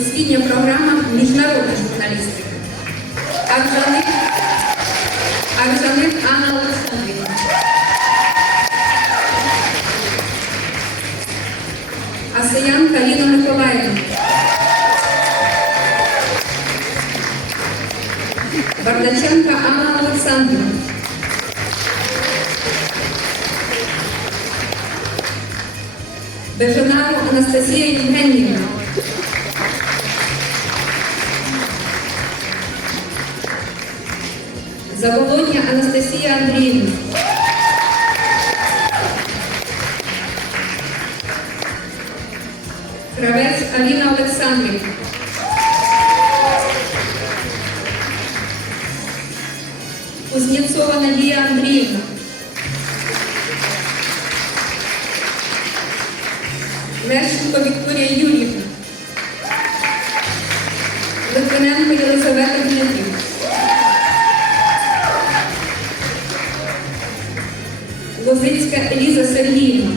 освітня програма міжнародної журналістики. Аржаник, Аржаник Анна Олександрівна. Асиян Каліна Миколаївна. Бардаченка Анна Олександрівна. Бежанару Анастасія Євгенівна. Заболотня Анастасія Андріївна. Кравець Аліна Олександрівна. Кузнєцова Надія Андріївна. Лещенко Вікторія Юріївна. Литвиненко Єлизавета Дмитрівна. Еліза Сергіївна.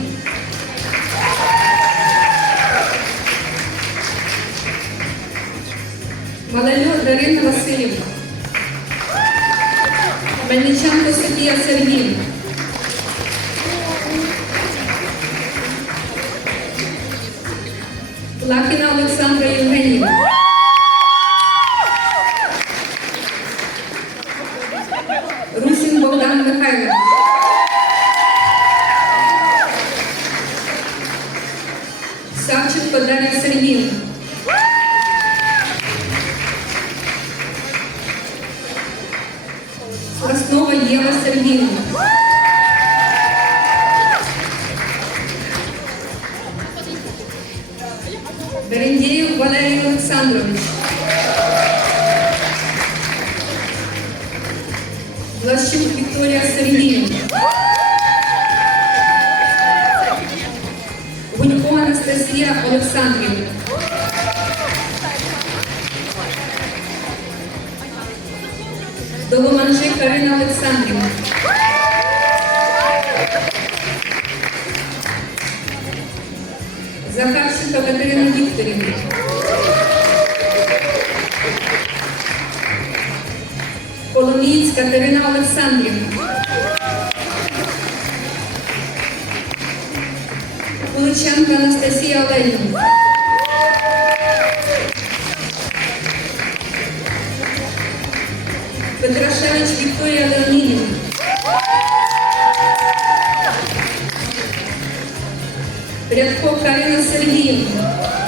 Малальо Дарина Васильівна. Мельниченко Софія Сергіївна. Лакіна Олександра Євгенівна. Краснова Єва Сергіївна. Берендєєв Валерій Олександрович. Влащук Вікторія Сергіївна. Гунько Анастасія Олександрівна. Доломанжи Карина Олександрівна. Захарченко Катерина Вікторівна. Коломієць Катерина Олександрівна. Куличенко Анастасія Оленівна. Петрашевич Вікторія Леонідівна. Рядко Карина Сергіївна.